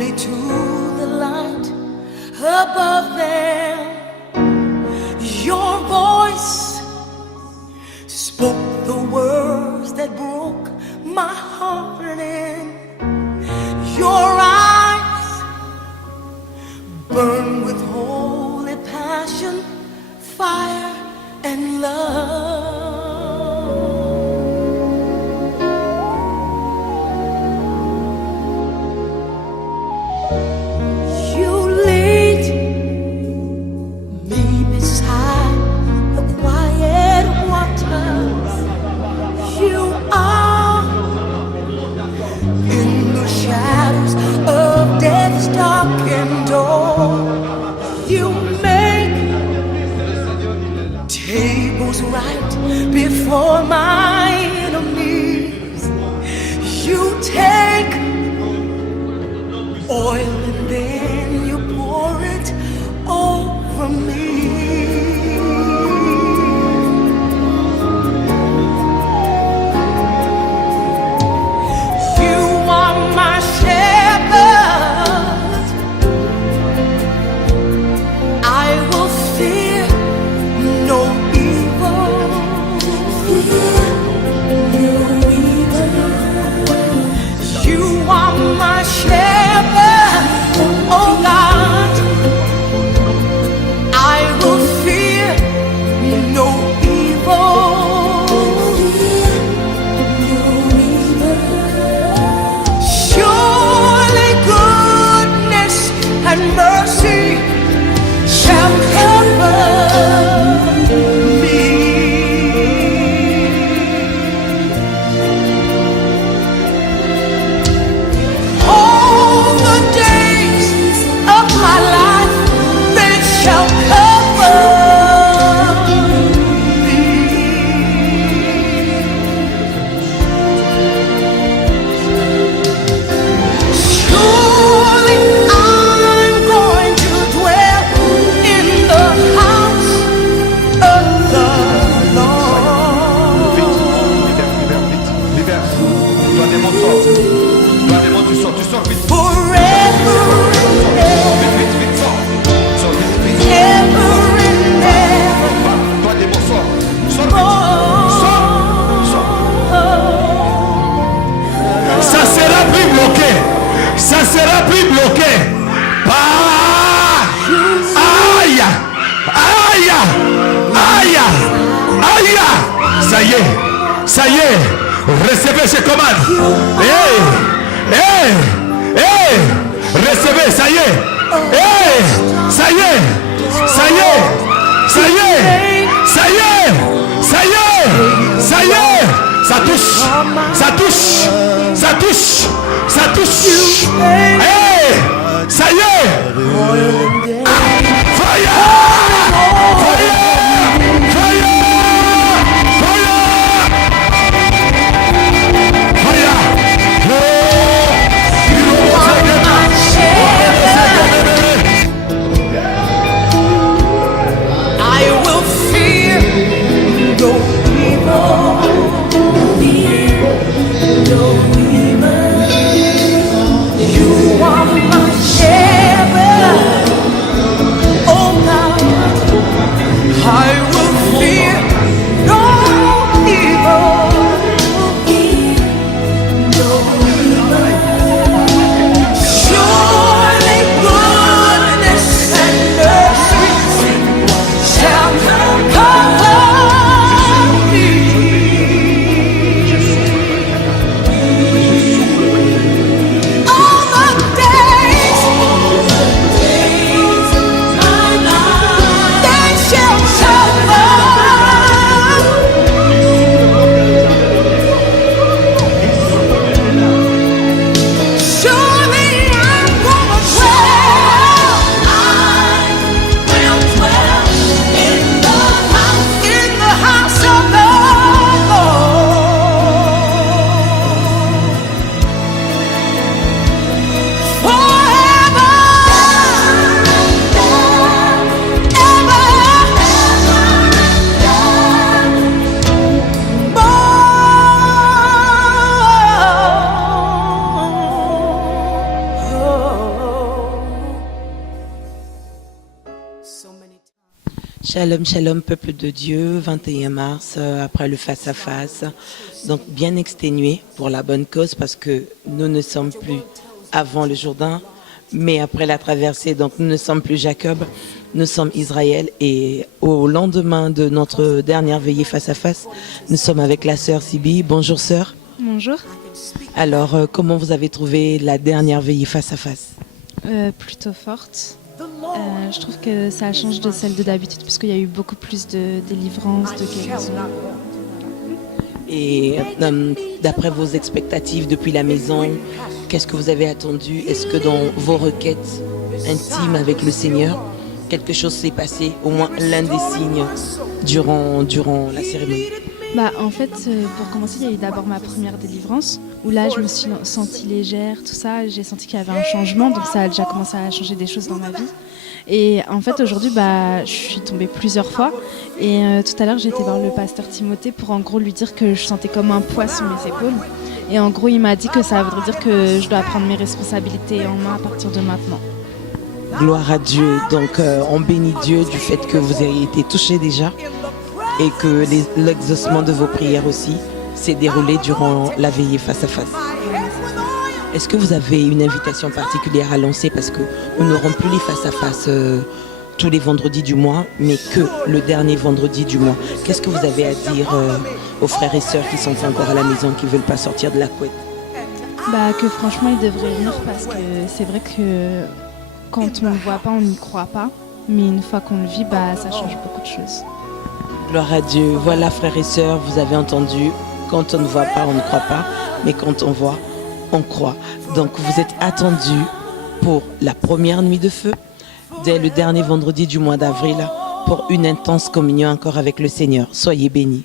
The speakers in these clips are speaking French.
me to the light above them. Your voice spoke the words that broke my heart, and your eyes burn with holy passion, fire and love. You lead me beside the quiet waters. You are in the shadows of death's darkened door. You make tables right before my enemies. You take oil and then you pour it over me. You are my shepherd. I will fear no evil. You are my shepherd, oh God. I will fear no evil. Surely goodness and mercy shall cover me. All the days of my life, they shall cover me. Surely I'm going to dwell in the house of the Lord. Libère. Toi, démon, sors. Toi, démon, tu sors vite. Forever and ever, Vite, sors. Sors vite. ever and ever. Toi, démon, sors. Sors vite. Ça sera plus bloqué. Ça sera plus bloqué. Aïe. Aïe. Aïe. Aïe. Ça y est. Recevez ces commandes. Recevez, ça y est. Ça y est. Ça touche. Ça y est. Fire. I will fear no evil. No evil. You are my shepherd. Shalom, shalom, peuple de Dieu, 21 mars, après le face-à-face. Donc bien exténué pour la bonne cause parce que nous ne sommes plus avant le Jourdain, mais après la traversée, donc nous ne sommes plus Jacob, nous sommes Israël. Et au lendemain de notre dernière veillée face-à-face, nous sommes avec la sœur Sibi. Bonjour sœur. Bonjour. Alors, comment vous avez trouvé la dernière veillée face-à-face? Plutôt forte. Je trouve que ça change de celle de d'habitude parce qu'il y a eu beaucoup plus de délivrance, de guérison. Et d'après vos expectatives depuis la maison, qu'est-ce que vous avez attendu? Est-ce que dans vos requêtes intimes avec le Seigneur, quelque chose s'est passé, au moins l'un des signes durant la cérémonie? En fait, pour commencer, il y a eu d'abord ma première délivrance où là, je me suis sentie légère, tout ça. J'ai senti qu'il y avait un changement, donc ça a déjà commencé à changer des choses dans ma vie. Et en fait, aujourd'hui, je suis tombée plusieurs fois. Et tout à l'heure, j'ai été voir le pasteur Timothée pour en gros lui dire que je sentais comme un poids sur mes épaules. Et en gros, il m'a dit que ça voudrait dire que je dois prendre mes responsabilités en main à partir de maintenant. Gloire à Dieu. Donc, on bénit Dieu du fait que vous ayez été touchés déjà et que l'exaucement de vos prières aussi s'est déroulé durant la veillée face-à-face. Est-ce que vous avez une invitation particulière à lancer parce que nous n'aurons plus les face-à-face tous les vendredis du mois, mais que le dernier vendredi du mois? Qu'est-ce que vous avez à dire aux frères et sœurs qui sont encore à la maison, qui ne veulent pas sortir de la couette? Que franchement, ils devraient venir parce que c'est vrai que quand on ne le voit pas, on n'y croit pas. Mais une fois qu'on le vit, ça change beaucoup de choses. Gloire à Dieu. Voilà, frères et sœurs, vous avez entendu. Quand on ne voit pas, on ne croit pas. Mais quand on voit, on croit. Donc, vous êtes attendus pour la première nuit de feu, dès le dernier vendredi du mois d'avril, pour une intense communion encore avec le Seigneur. Soyez bénis.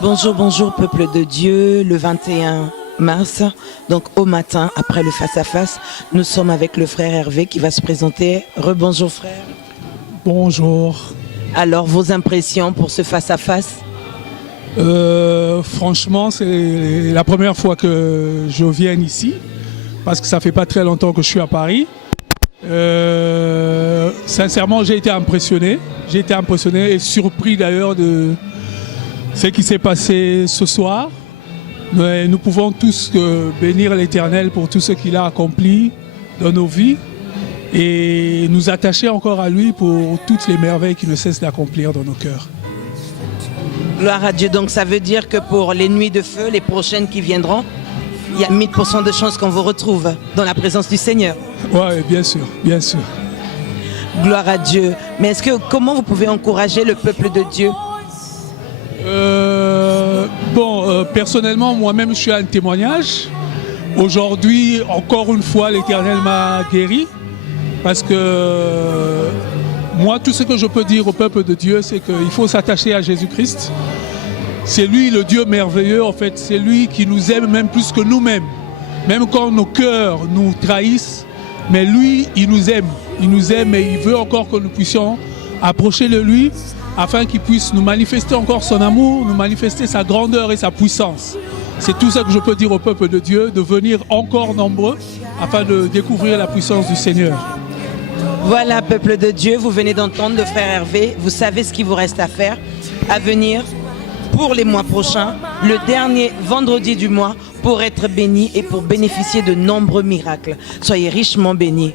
Bonjour, bonjour, peuple de Dieu. Le 21 mars, donc au matin, après le face-à-face, nous sommes avec le frère Hervé qui va se présenter. Rebonjour, frère. Bonjour. Alors, vos impressions pour ce face-à-face? Franchement, c'est la première fois que je viens ici, parce que ça fait pas très longtemps que je suis à Paris. Sincèrement, j'ai été impressionné et surpris d'ailleurs de ce qui s'est passé ce soir. Mais nous pouvons tous bénir l'Éternel pour tout ce qu'il a accompli dans nos vies et nous attacher encore à lui pour toutes les merveilles qu'il ne cesse d'accomplir dans nos cœurs. Gloire à Dieu. Donc ça veut dire que pour les nuits de feu, les prochaines qui viendront, il y a 1000% de chances qu'on vous retrouve dans la présence du Seigneur. Oui, bien sûr, bien sûr. Gloire à Dieu. Mais comment vous pouvez encourager le peuple de Dieu? Personnellement, moi-même, je suis un témoignage. Aujourd'hui, encore une fois, l'Éternel m'a guéri. Parce que moi, tout ce que je peux dire au peuple de Dieu, c'est qu'il faut s'attacher à Jésus-Christ. C'est lui le Dieu merveilleux, en fait. C'est lui qui nous aime même plus que nous-mêmes. Même quand nos cœurs nous trahissent, mais lui, il nous aime. Il nous aime et il veut encore que nous puissions approcher de lui afin qu'il puisse nous manifester encore son amour, nous manifester sa grandeur et sa puissance. C'est tout ça que je peux dire au peuple de Dieu, de venir encore nombreux afin de découvrir la puissance du Seigneur. Voilà, peuple de Dieu, vous venez d'entendre le frère Hervé. Vous savez ce qu'il vous reste à faire, à venir pour les mois prochains, le dernier vendredi du mois, pour être béni et pour bénéficier de nombreux miracles. Soyez richement bénis.